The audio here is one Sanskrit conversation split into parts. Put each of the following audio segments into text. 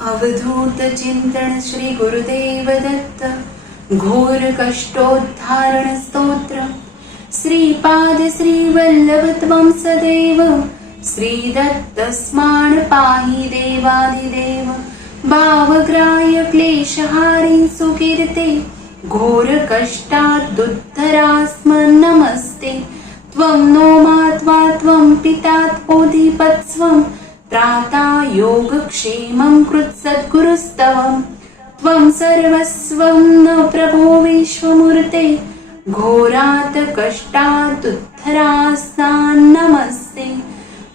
अवधूत चिंतन श्री गुरुदेव दत्त घोर कष्टोद्धारण स्तोत्र श्रीपाद श्रीवल्लभ त्वं सदैव श्रीदत्त स्माण पाहि देवाधिदेव भावग्राह्य क्लेशहारी सुकीर्ते घोर कष्टाद्दुद्धरास्म नमस्ते त्वं नो मात्वा त्वं पिता ओधिपत्स्वम् त्राता योगक्षेमं कृत्सद्गुरुस्तवम् त्वं सर्वस्वं न प्रभो विश्वमूर्ते। घोरात् कष्टादुद्धरास्तान्नमस्ते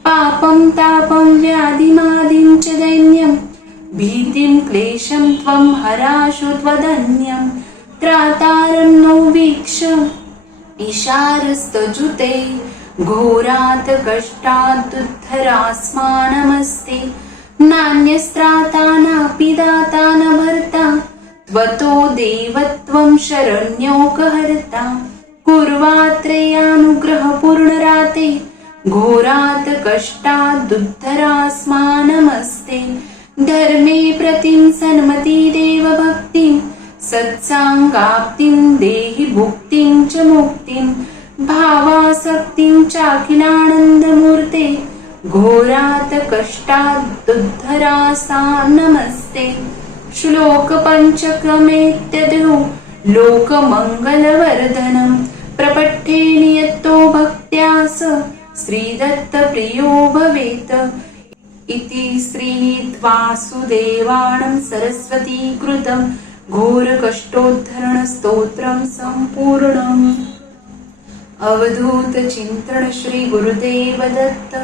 पापं तापं व्याधिमादिं च दैन्यं। भीतिं क्लेशं त्वं हराशु त्वदन्यं। त्रातारं नो वीक्ष इशारस्तजुते घोरात् कष्टादुद्धरास्मानमस्ते नान्यस्त्राता नापि दाता न भर्ता त्वतो देवत्वं शरण्योकहर्ता। कुर्वात्रेयानुग्रहपूर्णराते घोरात् कष्टादुद्धरास्मानमस्ते धर्मे प्रतिं सन्मति देवभक्तिं सत्साङ्गाप्तिं देहि भुक्तिं च मुक्तिं भावासक्तींच्या अखिलानंदमूर्ते घोरात कष्टात दुद्धरासा नमस्ते श्लोक पञ्चक्रमेत्यदु लोकमङ्गलवर्धनम् प्रपठ्ये नियतो भक्त्यास श्रीदत्तप्रियो भवेत् इति श्रीद्वासुदेवाणं सरस्वतीकृतं घोरकष्टोद्धरणस्तोत्रं सम्पूर्णम्। अवधूतचिन्तन श्रीगुरुदेव दत्त